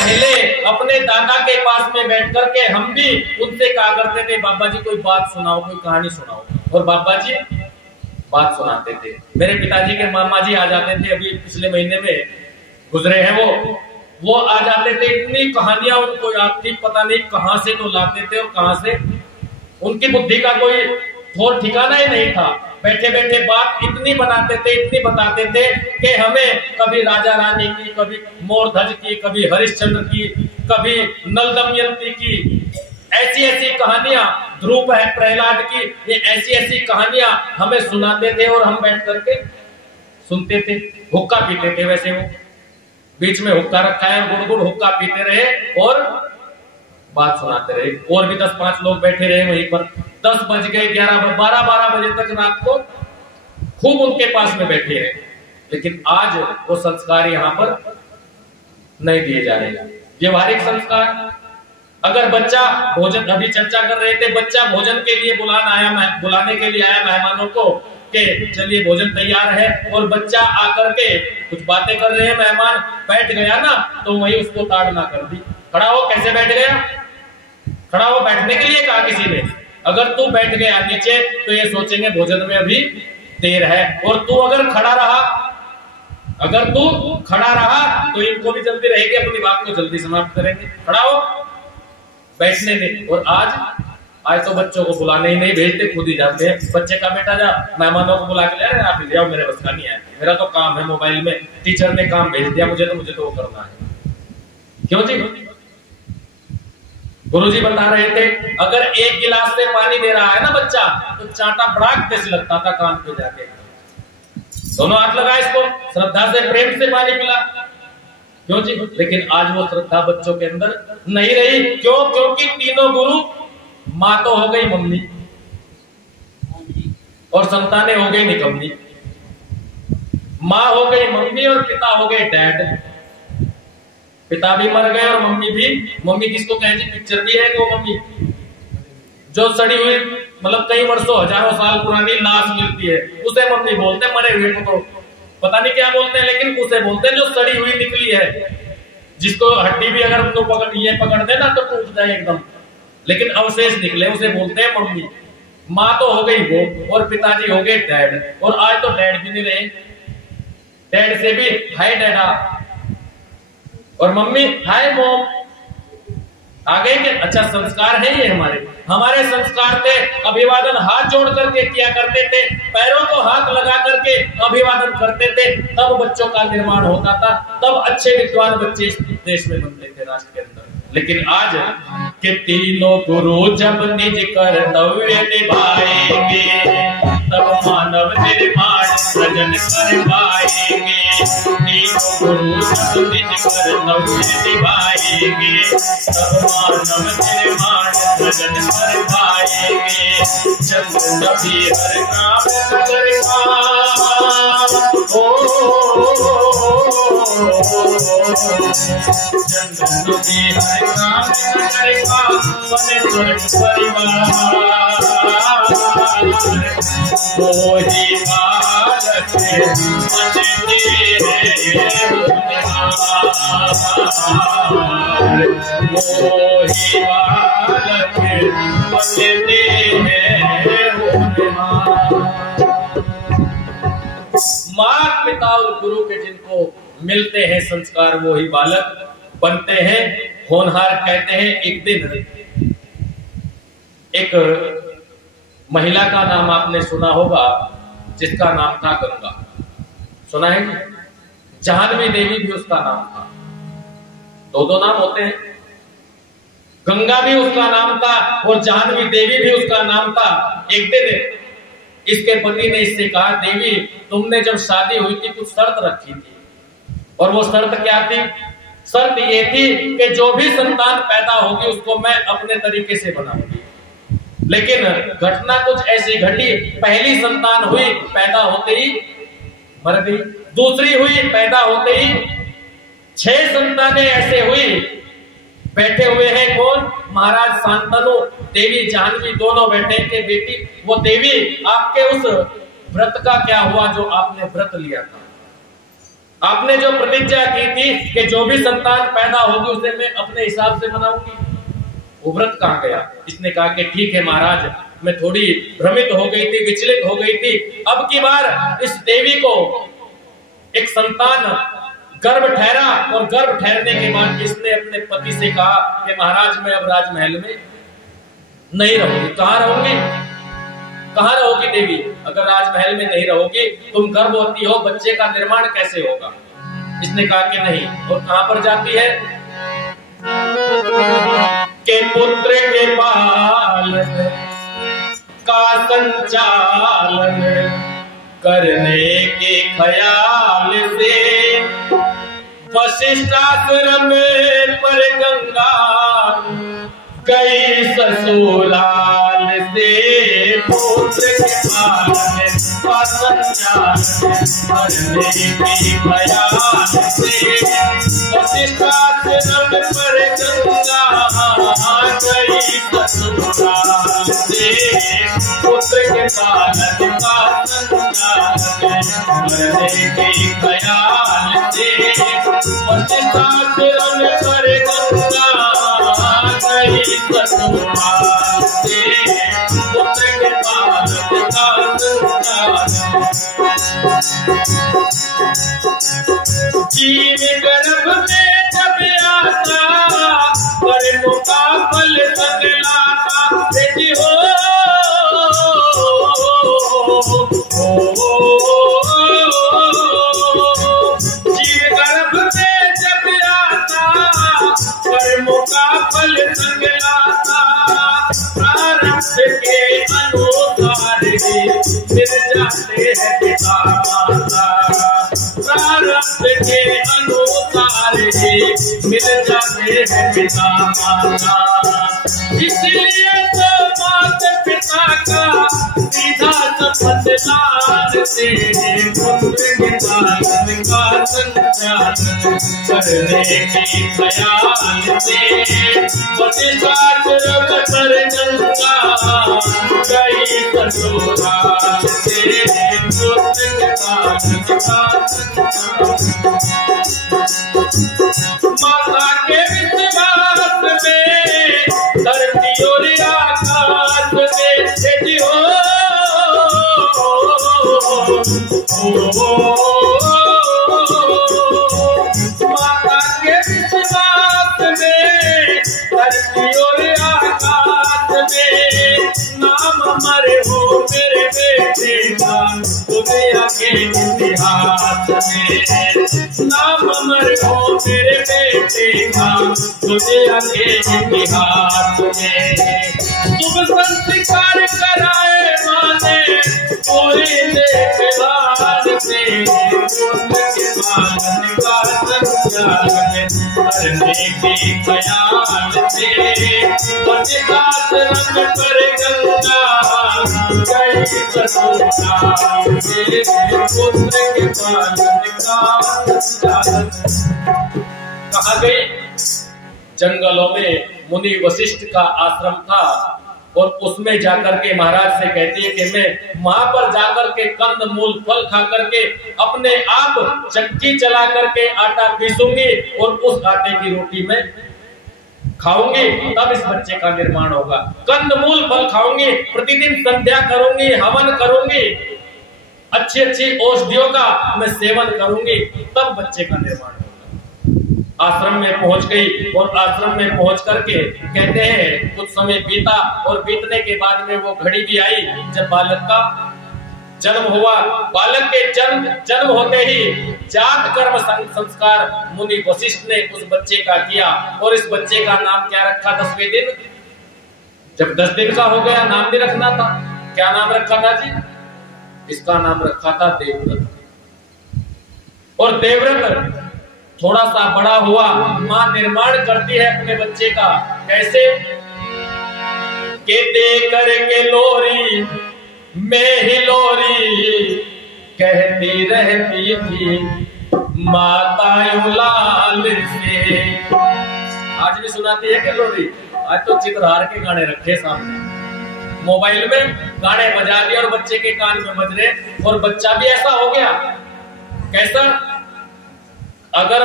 पहले अपने दादा के पास में बैठ करके हम भी उनसे कहा करते थे, बाबा जी कोई बात सुनाओ, कोई कहानी सुनाओ, और बाबा जी बात सुनाते थे। मेरे पिताजी के मामा जी आ जाते थे, अभी पिछले महीने में गुजरे हैं वो आ जाते थे, इतनी कहानियां उनको याद थी, पता नहीं कहां से तो लाते थे और कहां से, उनकी बुद्धि का कोई थोड़ा ठिकाना ही नहीं था। बैठे बैठे बात इतनी बनाते थे, इतनी बताते थे कि हमें कभी राजा रानी की, कभी मोरध्वज की, कभी हरिश्चंद्र की, कभी नल दमयंती की, ऐसी ऐसी कहानियां, ध्रुव है प्रहलाद की, ये ऐसी ऐसी कहानियां हमें सुनाते थे और हम बैठ करके सुनते थे। हुक्का पीते थे, वैसे वो बीच में हुक्का रखा है, गुड़ गुड़ हुक्का पीते रहे और बात सुनाते रहे। और भी 10-5 लोग बैठे रहे वहीं पर। 10 बज गए, 11, 12 बजे तक रात को खूब उनके पास में बैठे रहे। लेकिन आज वो संस्कार यहाँ पर नहीं दिए जा रहे। व्यवहारिक संस्कार, अगर बच्चा भोजन, अभी चर्चा कर रहे थे, बच्चा भोजन के लिए बुलाने के लिए आया मेहमानों को कि चलिए भोजन तैयार है, और बच्चा आकर के कुछ बातें कर रहे हैं, मेहमान बैठ गया ना तो वही उसको ताड़ना कर दी। खड़ा हो, कैसे बैठ गया? खड़ा हो, बैठने के लिए कहा किसी ने। अगर तू बैठ गया नीचे तो ये सोचेंगे भोजन में अभी देर है, और तू अगर खड़ा रहा तो इनको भी जल्दी रहेगी, अपनी बात को जल्दी समाप्त करेंगे। खड़ा हो, बैठने दे। और आज तो बच्चों को बुलाने ही नहीं भेजते, खुद ही जाते हैं। बच्चे का बेटा जा, मेहमानों को बुला के ले रहे, आप ले आओ, मेरे बस का नहीं है, मेरा तो काम है मोबाइल में, टीचर ने काम भेज दिया मुझे तो वो करना है। क्यों जी? गुरुजी बता रहे थे, अगर 1 गिलास से पानी दे रहा है ना बच्चा, तो चांटा बड़ाक से लगता था कान पे जाके। दोनों हाथ लगा इसको, श्रद्धा से प्रेम से पानी पिला। क्यों जी? लेकिन आज वो श्रद्धा बच्चों के अंदर नहीं रही। क्यों? क्योंकि तीनों गुरु, माँ तो हो गई मम्मी और संतानें हो गई निकम्मी। माँ हो गई मम्मी और पिता हो गए डैड। पिता भी मर गए और मम्मी भी, मम्मी किसको कहें जी? पिक्चर भी है वो मम्मी जो सड़ी हुई, मतलब कई वर्षों, हजारों साल पुरानी लाश मिलती है, उसे मम्मी बोलते हैं। मरे हुए को तो पता नहीं क्या बोलते हैं, लेकिन उसे बोलते हैं जो सड़ी हुई निकली है, जिसको हड्डी भी अगर उनको पकड़ दे ना तो टूट जाए एकदम, लेकिन अवशेष निकले, उसे बोलते हैं मम्मी। माँ तो हो गई वो, और पिताजी हो गए डैड। और आज तो डैड भी नहीं रहे, डैड से भी हाय डैडा, और मम्मी हाय मॉम। आ गए कि अच्छा संस्कार है ये हमारे संस्कार थे। अभिवादन हाथ जोड़ करके किया करते थे, पैरों को हाथ लगा करके अभिवादन करते थे, तब बच्चों का निर्माण होता था, तब अच्छे विद्वान बच्चे इस देश में बनते थे, राष्ट्र के अंदर। लेकिन आज के तीनों गुरु जब निज कर्तव्य निभाएंगे, तब मानव निर्माण सृजन कर पाएंगे। तीनों गुरु जब निज कर्तव्य निभाएंगे, तब मानव निर्माण सृजन कर पाएंगे। चंद भी हर काम करेगा, चंद भी हर काम करेगा, बने स्वर्ग परिवार। मोही बालक बनते हैं मोही बालक बनते हैं। माँ पिता और गुरु के जिनको मिलते हैं संस्कार, वो ही बालक बनते हैं, होनहार कहते हैं। एक दिन एक महिला का नाम आपने सुना होगा, जिसका नाम था गंगा। सुना है? जाह्नवी देवी भी उसका नाम था। दो नाम होते हैं, गंगा भी उसका नाम था और जाह्नवी देवी भी उसका नाम था। एक दिन इसके पति ने इससे कहा, देवी तुमने जब शादी हुई थी कुछ शर्त रखी थी, और वो शर्त क्या थी? शर्त ये थी कि जो भी संतान पैदा होगी उसको मैं अपने तरीके से बनाऊंगी। लेकिन घटना कुछ ऐसी घटी, पहली संतान हुई, पैदा होते ही मर गई। दूसरी हुई, पैदा होते ही 6 संतानें ऐसे हुई। बैठे हुए हैं कौन? महाराज शांतनु, देवी जाह्नवी, दोनों बैठे थे। बेटी, वो देवी आपके उस व्रत का क्या हुआ जो आपने व्रत लिया था? आपने जो प्रतिज्ञा की थी कि जो भी संतान पैदा होगी उसे मैं अपने हिसाब से बनाऊंगी, वो व्रत कहां गया? इसने कहा कि ठीक है महाराज, मैं थोड़ी भ्रमित हो गई थी, विचलित हो गई थी। अब की बार इस देवी को एक संतान गर्भ ठहरा और गर्भ ठहरने के बाद इसने अपने पति से कहा कि महाराज मैं अब राजमहल में नहीं रहूंगी। कहां रहूंगी? कहां रहोगी देवी? अगर राजमहल में नहीं रहोगी, तुम गर्भवती हो, बच्चे का निर्माण कैसे होगा? इसने कहा कि नहीं। और कहां पर जाती है? के पुत्र के पालन का संचालन करने के ख्याल से वशिष्ठाश्रम पर गंगा गई ससुराल से। पुत्र के पालन का संचालन करने के ख्याल से वशिष्ठाश्रम पर गंगा गई ससुराल से। पुत्र के पालन का संचालन करने के ख्याल से वशिष्ठाश्रम पर गंगा गई ससुराल से। पुत्र के पालन का संचालन। जीव गर्भ में जब आता कर्मों का फल संग लाता। बेटी हो जीव गर्भ में जब आता कर्मों का फल संग लाता। प्रारब्ध के अनुसार ही मिल जाते हैं पिता माता। प्रारब्ध के अनुसार ही मिल जाते हैं पिता माता। इसलिए तो माता पिता का सीधा संबंध लाल से। पुत्र के पालन का संचालन करने के ख्याल से वशिष्ठाश्रम पर गंगा गई ससुराल से। पुत्र के पालन का संचालन। माता के विश्वास में धरती और आकाश में बेटी हो। माता के विश्वास में धरती और आकाश में नाम मरे हो मेरे बेटे का दुनिया के इतिहास में। नाम मरे हो मेरे बेटे का दुनिया के इतिहास में। शुभ संस्कार कराए माने पूरी देखभाल से। पुत्र के पालन का संचालन करने के ख्याल से वशिष्ठाश्रम पर गंगा गई ससुराल से। पुत्र के पालन का संचालन। कहा गई? जंगलों में मुनि वशिष्ठ का आश्रम था और उसमें जाकर के महाराज से कहती है कि मैं वहां पर जाकर के कंद मूल फल खा करके अपने आप चक्की चला करके आटा पीसूंगी और उस आटे की रोटी में खाऊंगी, तब इस बच्चे का निर्माण होगा। कंद मूल फल खाऊंगी, प्रतिदिन संध्या करूंगी, हवन करूंगी, अच्छी अच्छी औषधियों का मैं सेवन करूंगी, तब बच्चे का निर्माण होगा। आश्रम में पहुंच गई और आश्रम में पहुंच करके कहते हैं कुछ समय बीता और बीतने के बाद में वो घड़ी भी आई जब बालक का जन्म हुआ। बालक के जन्म होते ही जात कर्म संस्कार मुनि वशिष्ठ ने उस बच्चे का किया और इस बच्चे का नाम क्या रखा? 10वें दिन जब 10 दिन का हो गया नाम भी रखना था। क्या नाम रखा था जी? इसका नाम रखा था देवव्रत। और देवव्रत थोड़ा सा बड़ा हुआ, मां निर्माण करती है अपने बच्चे का। कैसे? के दे करके लोरी में ही लोरी कहती रहती थी माता लाल से। आज भी सुनाती है कि लोरी? आज तो चित्रहार के गाने रखे सामने, मोबाइल में गाने बजा दिए और बच्चे के कान में बज रहे और बच्चा भी ऐसा हो गया। कैसा? अगर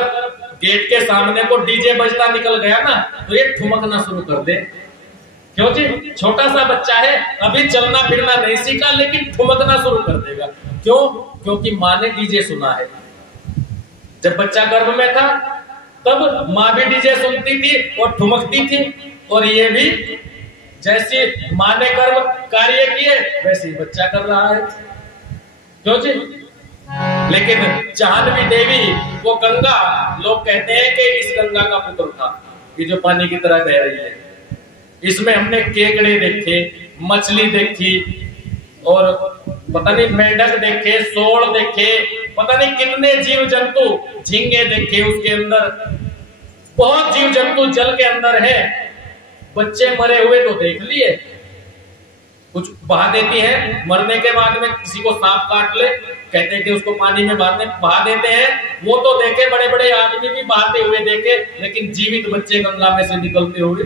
गेट के सामने को डीजे बजता निकल गया ना तो ये ठुमकना शुरू कर दे। क्यों जी? छोटा सा बच्चा है, अभी चलना फिरना नहीं सीखा, लेकिन ठुमकना शुरू कर देगा। क्यों? क्योंकि माँ ने डीजे सुना है। जब बच्चा गर्भ में था तब माँ भी डीजे सुनती थी और ठुमकती थी, और ये भी जैसे माँ ने कर्म कार्य किए वैसे ही बच्चा कर रहा है। क्यों जी? लेकिन जाह्नवी देवी वो गंगा, लोग कहते हैं कि इस गंगा का पुत्र था, ये जो पानी की तरह बह रही है। इसमें हमने केकड़े देखे, मछली देखी, और पता नहीं मेंढक देखे, सोड़ देखे, पता नहीं कितने जीव जंतु, झींगे देखे उसके अंदर, बहुत जीव जंतु जल के अंदर है। बच्चे मरे हुए तो देख लिए, कुछ बहा देती है, मरने के बाद में किसी को सांप काट ले, कहते हैं कि उसको पानी में बहा देते हैं, वो तो देखे, बड़े बड़े आदमी भी बहाते हुए देखे, लेकिन जीवित बच्चे गंगा में से निकलते हुए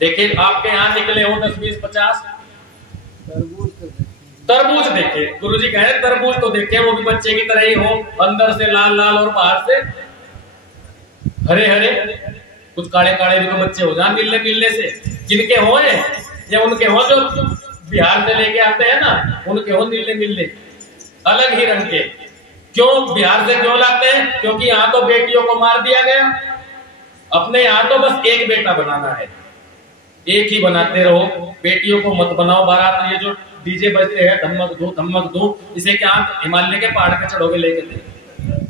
देखे। आपके यहाँ निकले हो 10, 20, 50 तरबूज देखे, गुरुजी कह रहे तरबूज तो देखे, वो भी बच्चे की तरह ही हो, अंदर से लाल लाल और बाहर से हरे हरे, कुछ काले काले भी तो बच्चे हो जाए नीले नीले से। किनके हो या उनके हो जो बिहार से लेके आते हैं ना, उनके हो नीले नीले अलग ही रंग के। क्यों बिहार से क्यों लाते हैं? क्योंकि यहाँ तो बेटियों को मार दिया गया, अपने यहाँ तो बस एक बेटा बनाना है, एक ही बनाते रहो, बेटियों को मत बनाओ। बारात ये जो डीजे बजते हैं धमक दो, इसे क्या हिमालय के पहाड़ पे चढ़ोगे लेके?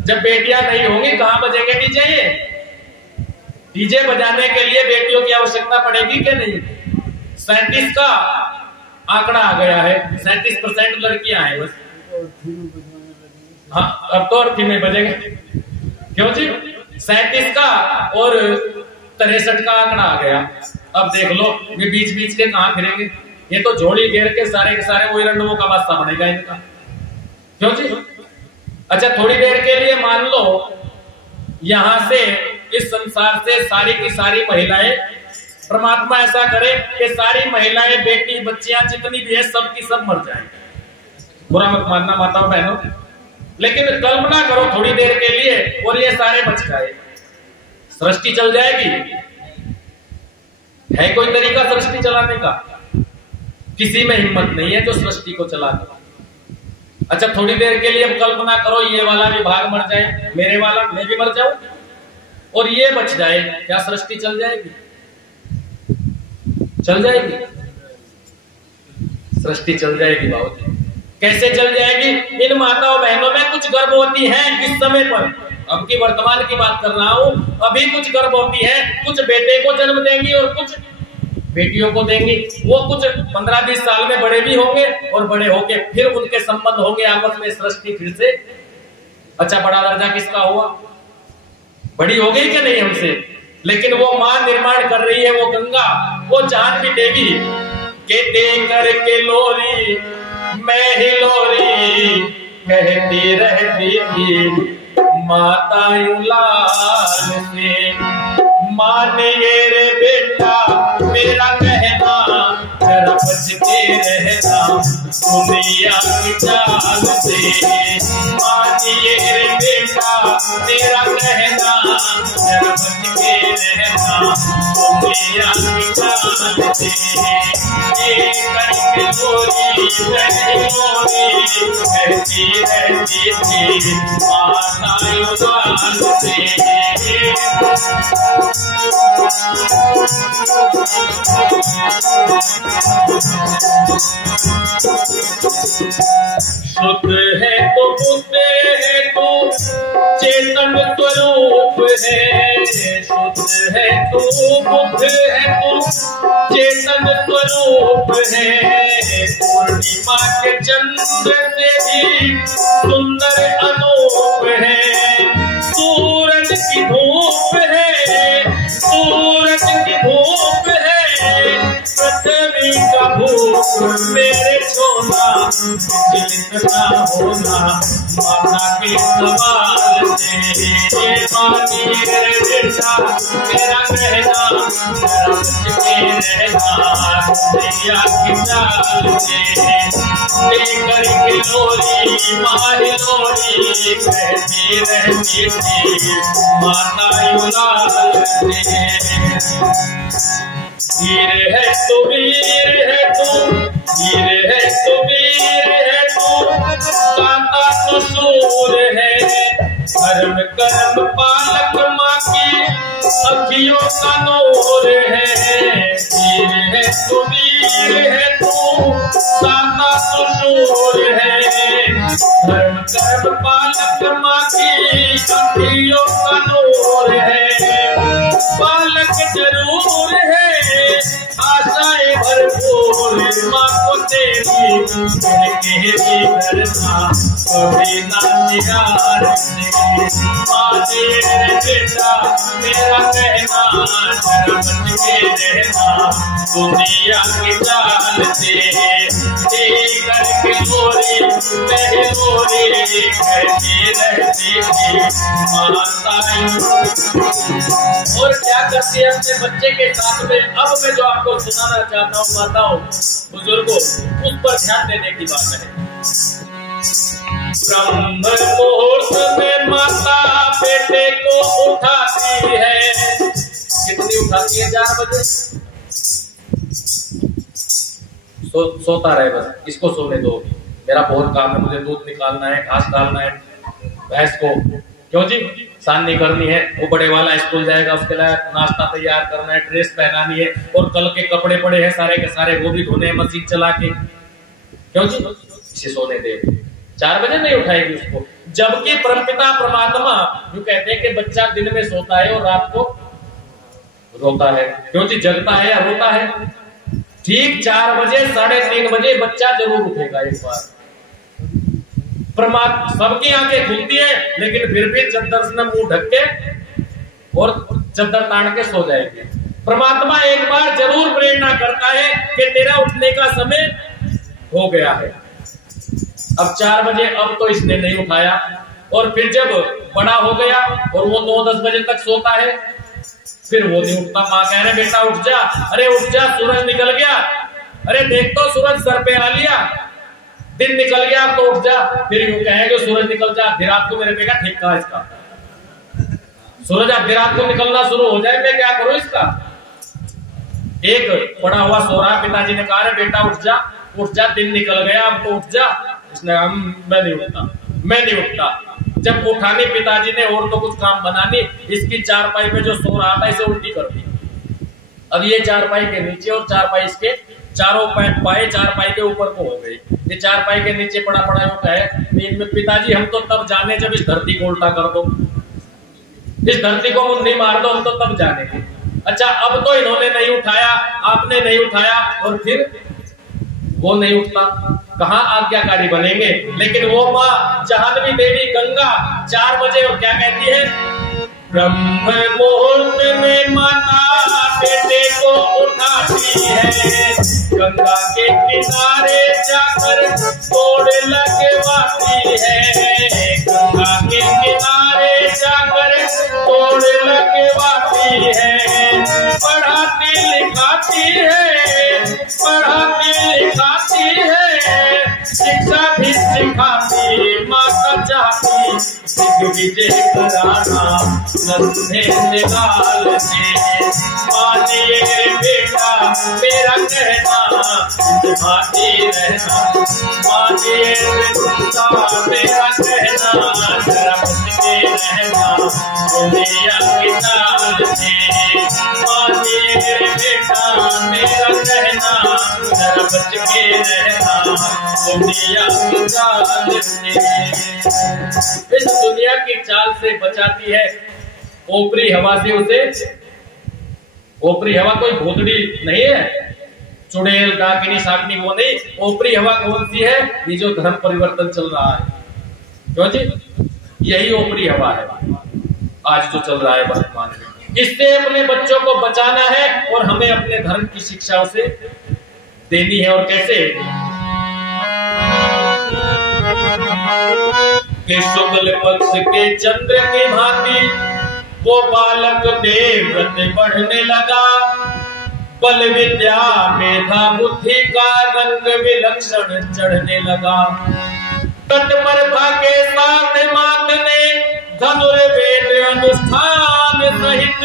जब बेटियां नहीं होंगी कहां बजेंगे डीजे? ये डीजे बजाने के लिए बेटियों की आवश्यकता पड़ेगी कि नहीं? 37 का आंकड़ा आ गया है, 37% लड़कियां हैं बस। हाँ, अब तो अर्थी में बजेंगे। क्यों जी? 37 का और 63 का आंकड़ा आ गया। अब देख लो ये बीच बीच के कहां फिरेंगे? ये तो झोली घेर के सारे वही रंडवों का बादशाह बनेगा इनका। क्यों जी? अच्छा, थोड़ी देर के लिए मान लो यहां से, इस संसार से सारी की सारी महिलाएं, परमात्मा ऐसा करे कि सारी महिलाएं, बेटी, बच्चियां जितनी भी है सब की सब मर जाएं। बुरा मत मानना माताओं बहनों, लेकिन कल्पना करो थोड़ी देर के लिए और ये सारे बच जाए, सृष्टि चल जाएगी? है कोई तरीका सृष्टि चलाने का? किसी में हिम्मत नहीं है जो सृष्टि को चला दे। अच्छा, थोड़ी देर के लिए अब कल्पना करो ये वाला विभाग मर जाए, मेरे वाला, मैं भी मर जाऊं और ये बच जाए, क्या सृष्टि चल जाएगी? चल जाएगी, सृष्टि चल जाएगी बाबूजी। कैसे चल जाएगी? इन माताओं बहनों में कुछ गर्भवती हैं इस समय पर, अब की वर्तमान की बात कर रहा हूं, अभी कुछ गर्भवती हैं, कुछ बेटे को जन्म देंगी और कुछ बेटियों को देंगी। वो कुछ 15-20 साल में बड़े भी होंगे और बड़े होके फिर उनके संबंध होंगे आपस में, सृष्टि फिर से। अच्छा, बड़ा दर्जा किसका हुआ? बड़ी हो गई क्या नहीं हमसे? लेकिन वो मां निर्माण कर रही है, वो गंगा, वो जाह्नवी देवी के दे करके लोरी मैं ही लोरी कहती रहती थी माता लाल से, मानिए रे बेटा मेरा कहना, जरा बच के रहना दुनिया की चाल से। मानिए रे बेटा मेरा कहना, जरा बच के रहना दुनिया की चाल से। ये करके गोरी कहती रहती थी माता लाल से। शुद्ध है तो बुद्ध है तो चेतन स्वरूप है, शुद्ध है तो बुद्ध है तो चेतन स्वरूप है। पूर्णिमा के चंद्र से भी सुंदर अनूप है, सूरज की धूप है, सूरज की धूप है, पृथ्वी का भूप मेरे सोना बिजली ना होना माता के सवाल से। मानी रे बेटा मेरा कहना जरा बच के रहना दुनिया की चाल से। लेकर के लोरी माही लोरी कहती रहती थी माता युलाल से। वीर है तू वीर है तू वीर है तू वीर है तू दाता तो सूर है। धर्म कर्म पालक माँ की अखियों का नूर है। वीर है तू वीर है तू दाता तो सूर है। धर्म कर्म पालक माँ की अखियों का नूर है। पालक जरूर है आशाएं भरपूर माँ को तेरी भी करना कभी ना शिकार से। माँ तेरे बेटा मेरा कहना जरा बच के रहना दुनिया की चाल से। करके गोरी गोरी कहती रहती थी माता। और क्या करती है अपने बच्चे के साथ में। अब मैं जो आपको सुनाना चाहता हूँ माताओं बुजुर्गों, उस पर ध्यान देने की बात है। ब्रह्म मुहूर्त में माता बेटे को उठाती है। कितनी उठाती है? 4 बजे। सोता रहे बस, इसको सोने दो, मेरा बहुत काम है, मुझे दूध निकालना है, घास डालना है भैंस को, क्यों जी साननी करनी है, वो बड़े वाला स्कूल जाएगा, उसके लिए नाश्ता तैयार करना है, ड्रेस पहनानी है, और कल के कपड़े पड़े हैं सारे के सारे, वो भी धोने हैं मशीन चला के, क्यों जी इसे सोने दे। 4 बजे नहीं उठाएगी उसको। जबकि परमपिता परमात्मा जो कहते हैं कि बच्चा दिन में सोता है और रात को रोता है, क्यों जी जगता है या रोता है। ठीक 4 बजे 3:30 बजे बच्चा जरूर उठेगा एक बार। परमात्मा सबकी आंखें खुलती है लेकिन फिर भी चद्दर से मुंह ढक के और चद्दर तान के सो जाएंगे। परमात्मा एक बार जरूर प्रेरणा करता है कि तेरा उठने का समय हो गया है। अब 4 बजे अब तो इसने नहीं उठाया, और फिर जब बड़ा हो गया और वो 9-10 बजे तक सोता है, फिर वो नहीं उठता। माँ कह रहे बेटा उठ जा, अरे उठ जा सूरज निकल गया, अरे देख तो सूरज सर पे आ लिया, दिन निकल गया तो उठ जा। फिर यूं कहेंगे सूरज निकल जा, आधी रात को मेरे बेटा ठीक कहा इसका, सूरज आधी रात को निकलना शुरू हो जाए, मैं क्या करूं इसका। एक पड़ा हुआ सो रहा, पिताजी ने कहा बेटा उठ जा, दिन निकल गया अब तो उठ जा। इसने कहा मैं नहीं उठता, मैं नहीं उठता। जब उठानी पिताजी ने और तो कुछ काम बनानी, इसकी चारपाई पे जो सो रहा था इसे उल्टी कर दी। अब ये चारपाई के नीचे और चारपाई इसके चारों पाए चारपाई के ऊपर को हो गई। ये चारपाई के नीचे पड़ा होता है नींद में। पिताजी हम तो तब जाने जब इस धरती को उल्टा कर दो, इस धरती को मुंडी मार दो, हम तो तब जाने। अच्छा अब तो इन्होंने नहीं उठाया, आपने नहीं उठाया, और फिर वो नहीं उठता, कहाँ आज्ञाकारी बनेंगे। लेकिन वो माँ जाह्नवी देवी गंगा 4 बजे और क्या कहती है, ब्रह्म मुहूर्त में माता बेटे को उठाती है, गंगा के किनारे जाकर तोड़ लगवाती है, गंगा के किनारे जाकर तोड़ लगवाती है, पढ़ाती लिखाती है, पढ़ाती लिखाती है, शिक्षा भी सिखाती, माता चाहती सिख विजय कराना नन्हे से लाल से। मानिए बेटा मेरा कहना भाती रहना, मानिए बेटा मेरा कहना जरा बच के रहना दुनिया की चाल से। मानिए बेटा मेरा कहना जरा बच के रहना दुनिया की चाल से। इस दुनिया की चाल से बचाती है ओपरी हवा से उसे। ओपरी हवा कोई भूतड़ी नहीं है, चुड़ैल डाकिनी साकनी वो नहीं। ओपरी हवा कौन सी है? ये जो धर्म परिवर्तन चल रहा है, क्यों जी यही ओपरी हवा है आज जो चल रहा है वर्तमान में। इससे अपने बच्चों को बचाना है और हमें अपने धर्म की शिक्षा उसे देनी है। और कैसे? कि शुक्ल पक्ष के चंद्र की भांति वो बालक देवव्रत बढ़ने लगा। बल विद्या मेधा बुद्धि का रंग विलक्षण चढ़ने लगा। तत्परता के साथ मात ने धनुर्वेद अनुष्ठान सहित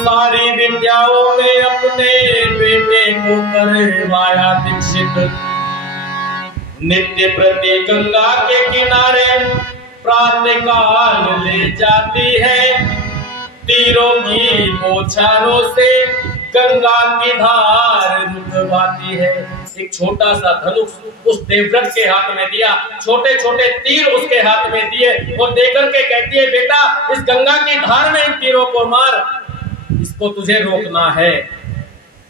सारी विद्याओं में अपने बेटे को करवाया दीक्षित। नित्य प्रति गंगा के किनारे प्रातः काल ले जाती है। तीरों की बौछारों से गंगा की धार रुकवाती है। एक छोटा सा धनुष उस देवव्रत के हाथ में दिया, छोटे छोटे तीर उसके हाथ में दिए और देकर के कहती है, बेटा इस गंगा की धार में इन तीरों को मार, इसको तुझे रोकना है।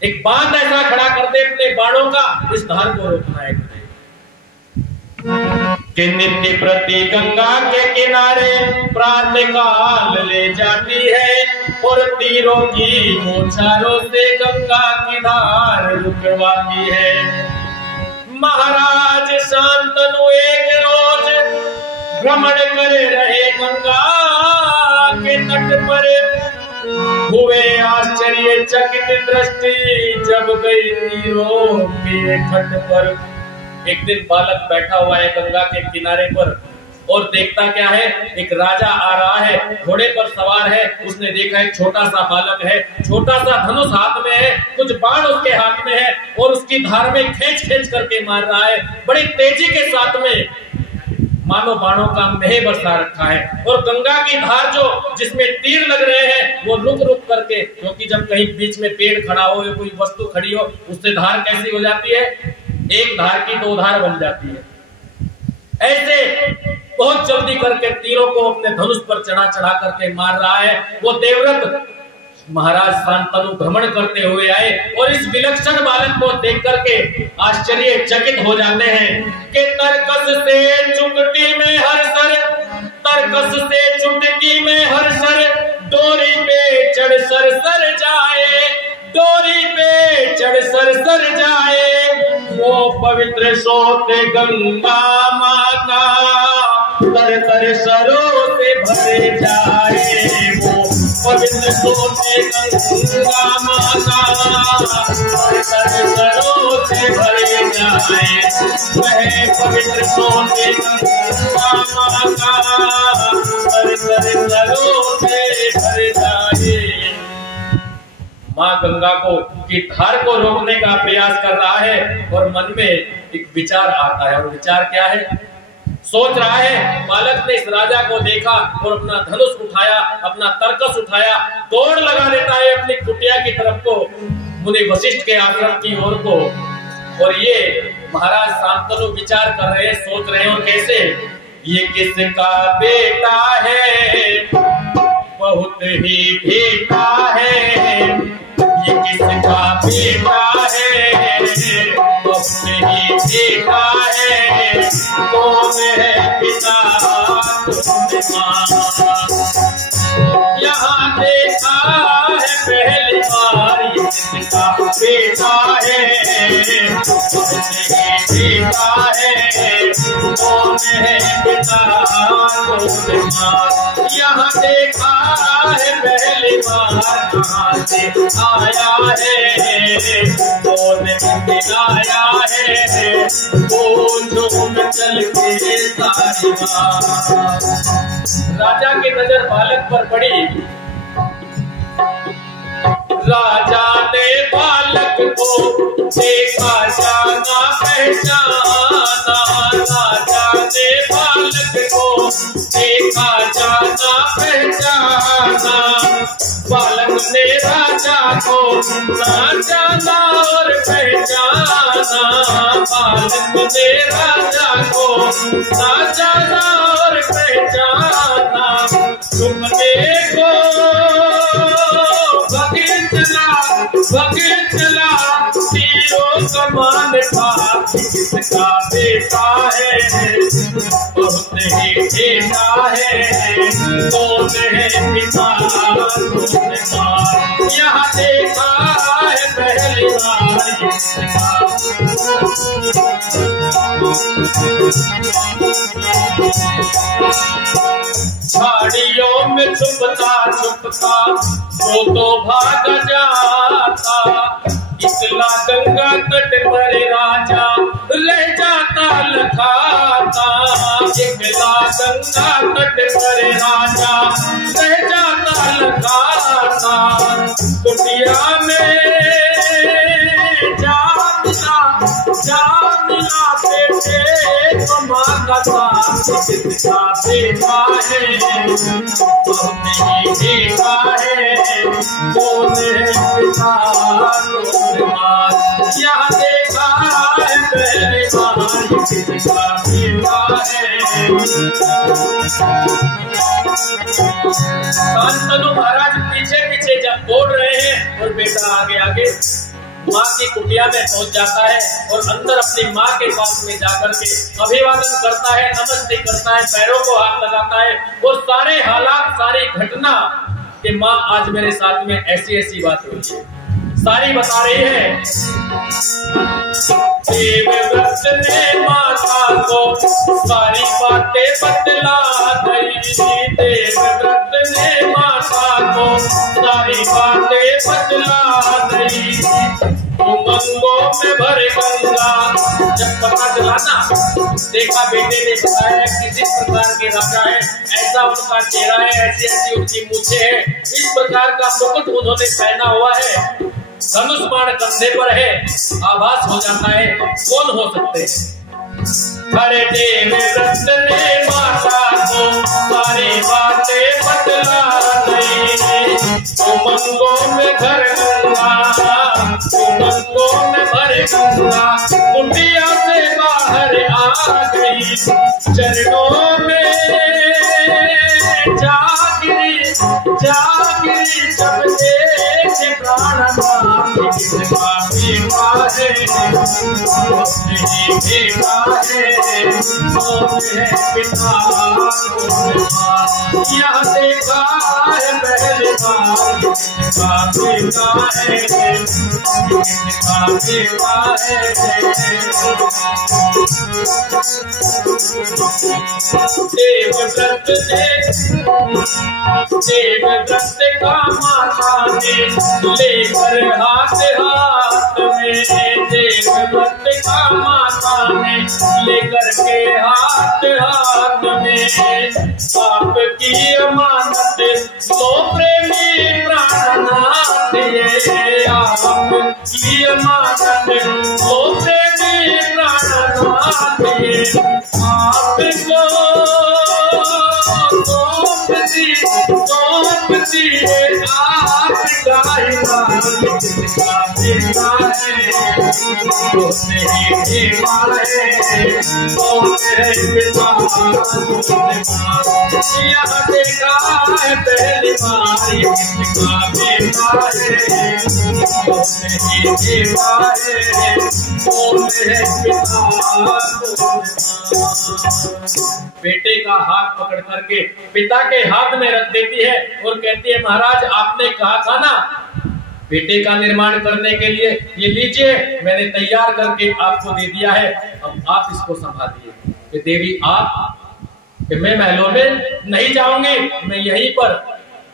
एक बांध ऐसा खड़ा कर दे अपने बाणों का, इस धार को रोकना है तुझे। कि नित्य प्रति गंगा के किनारे प्रातः काल ले जाती है और तीरों की बौछारों से गंगा की धार रुकवाती है। महाराज शांतनु एक रोज भ्रमण करे रहे गंगा के तट पर। हुए आश्चर्य चकित दृष्टि जब गई तीरों के घट पर। एक दिन बालक बैठा हुआ है गंगा के किनारे पर और देखता क्या है, एक राजा आ रहा है, घोड़े पर सवार है। उसने देखा एक छोटा सा बालक है, छोटा सा धनुष हाथ में है, कुछ बाण उसके हाथ में है और उसकी धार में खींच खींच करके मार रहा है। बड़ी तेजी के साथ में मानो बाणों का मेह बरसा रखा है। और गंगा की धार जो जिसमें तीर लग रहे हैं वो रुक रुक करके, क्योंकि जब कहीं बीच में पेड़ खड़ा हो या कोई वस्तु खड़ी हो उससे धार कैसी हो जाती है, एक धार की दो धार बन जाती है। ऐसे बहुत जल्दी करके तीरों को अपने धनुष पर चढ़ा चढ़ा करके मार रहा है। वो देवव्रत महाराज शांतनु भ्रमण करते हुए आए और इस विलक्षण बालक को देख करके आश्चर्यचकित हो जाते हैं कि तरकस से चुटकी में हर सर, तरकस से चुटकी में हर सर, डोरी पे चढ़ सर सर जाए, डोरी पे चढ़ सर सर जाए। वो पवित्र सोते गंगा माता तर तर सरों से भरे जाए। वो पवित्र सोते गंगा माता तर तर सरों से भरे जाए। वह पवित्र सोते गंगा माता तर तर सरों से भरे जाए। माँ गंगा को की धार को रोकने का प्रयास कर रहा है और मन में एक विचार आता है। और विचार क्या है, सोच रहा है, बालक ने इस राजा को देखा और अपना धनुष उठाया, अपना तरकस उठाया, दौड़ लगा देता है अपनी कुटिया की तरफ को, मुनि वशिष्ठ के आश्रम की ओर को। और ये महाराज शांतनु विचार कर रहे हैं, सोच रहे हैं और कैसे, ये किसका बेटा है, बहुत ही बेटा है, ये किसका बेटा है, बहुत ही बेटा है, कौन है पिता कौन माँ। यहाँ देखा है पहली बार ये किसका बेटा है, बहुत ही बेटा है, कौन है पिता कौन माँ। यहाँ देखा है पहली बार कहाँ से आया है, कौन मिलाया है, कौन झूम चल के सारी बात। राजा की नजर बालक पर पड़ी। राजा ने बालक को देखा जाना पहचाना, राजा ने बालक को देखा जाना पहचाना। बालक ने राजा को ना जाना और पहचाना, बालक ने राजा को ना जाना और पहचाना। तुमने को भगतला तीरों कमान था, किसका बेटा है, बहुत ही बेटा है, कौन है पिता कौन माँ। यहाँ देखा है पहली बार झाड़ियों में छुपता छुपता वो तो भाग जाता, इकला गंगा तट पर राजा रह जाता लखाता। इकला गंगा तट पर राजा रह जाता लखाता। कुटिया में जा मिला बेटे तो माँ का साथ किसका देखा है, नहीं देखा है। कौन है पिता कौन माँ, यहाँ देखा है पहली बार किसका देखा है। शांतनु महाराज पीछे पीछे जब दौड़ रहे हैं और बेटा आगे आगे माँ की कुटिया में पहुंच जाता है और अंदर अपनी माँ के पास में जाकर के अभिवादन करता है, नमस्ते करता है, पैरों को हाथ लगाता है और सारे हालात सारी घटना कि माँ आज मेरे साथ में ऐसी ऐसी बात हुई है सारी बता रही है। देवव्रत ने माता को सारी बातें बतला दी। देवव्रत ने माता को सारी बातें बतला दी। उमंगों में भरे गंगा जब पता चला ना, देखा बेटे ने बताया किसी प्रकार के राजा है, ऐसा उनका चेहरा है, ऐसी ऐसी उनकी मूछें है, इस प्रकार का मुकुट उन्होंने पहना हुआ है, धनुष बाण कंधे पर है, आभास हो जाता है कौन हो सकते हैं। हरे देवव्रत ने माता को सारी बातें बतला दी। उमंगों में घर गंगा, उमंगों में भरे गंगा, कुटिया से बाहर आ गई। चरणों में जागिरी जागिरी जब देखे प्राणनाथ किसका सेवा है, नहीं देखा है। कौन है पिता कौन माँ, यह देखा है पहली बार किसका सेवा है, किसका सेवा है। देवव्रत का माता ने लेकर हाथ हाथ में, देवव्रत का माता ने लेकर के हाथ हाथ में, आपकी अमानत तो प्रेमी प्राणनाथ ये, आपकी अमानत तो प्रेमी प्राणनाथ ये, आपको सौंप दिए आपका किसका सेवा है, नहीं सेवा है। कौन है पिता कौन माँ, यह देखा है पहली बार किसका बेटा है, नहीं सेवा है। कौन है पिता कौन माँ। बेटे का हाथ पकड़ करके पिता के हाथ में रख देती है और कहती है महाराज आपने कहा था ना बेटे का निर्माण करने के लिए, ये लीजिए मैंने तैयार करके आपको दे दिया है, अब आप इसको संभालिए। कि देवी आप, कि मैं महलों में नहीं जाऊंगी, मैं यहीं पर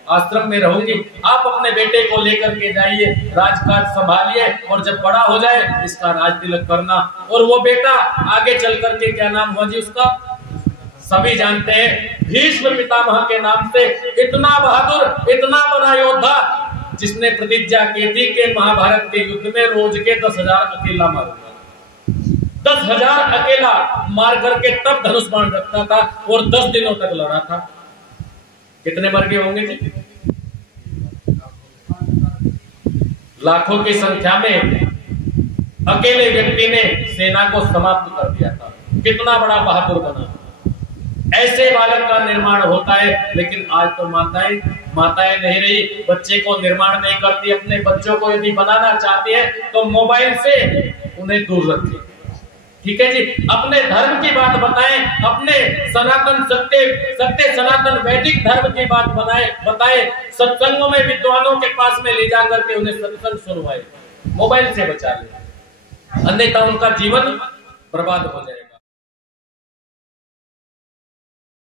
आश्रम में रहूंगी, आप अपने बेटे को लेकर के जाइए, राजकाज संभालिए और जब बड़ा हो जाए इसका राज तिलक करना। और वो बेटा आगे चल करके क्या नाम हुआ जी उसका, सभी जानते हैं, भीष्म पितामह के नाम से। इतना बहादुर, इतना बड़ा योद्धा जिसने प्रतिज्ञा की थी कि महाभारत के युद्ध में रोज के 10,000 अकेला मारूंगा। 10,000 अकेला मार करके तब धनुष बाण रखता था और 10 दिनों तक लड़ा था। कितने मर गए होंगे जी? लाखों की संख्या में अकेले व्यक्ति ने सेना को समाप्त कर दिया था। कितना बड़ा बहादुर बना। ऐसे बालक का निर्माण होता है, लेकिन आज तो माताएं नहीं रही, बच्चे को निर्माण नहीं करती। अपने बच्चों को यदि बनाना चाहती है तो मोबाइल से उन्हें दूर रखें। ठीक है जी, अपने धर्म की बात बताएं, अपने सनातन सत्य सनातन वैदिक धर्म की बात बताएं। सत्संगों में विद्वानों के पास में ले जाकर के उन्हें सत्संग सुनवाए। मोबाइल से बचा ले, अन्यथा उनका जीवन बर्बाद हो जाएगा।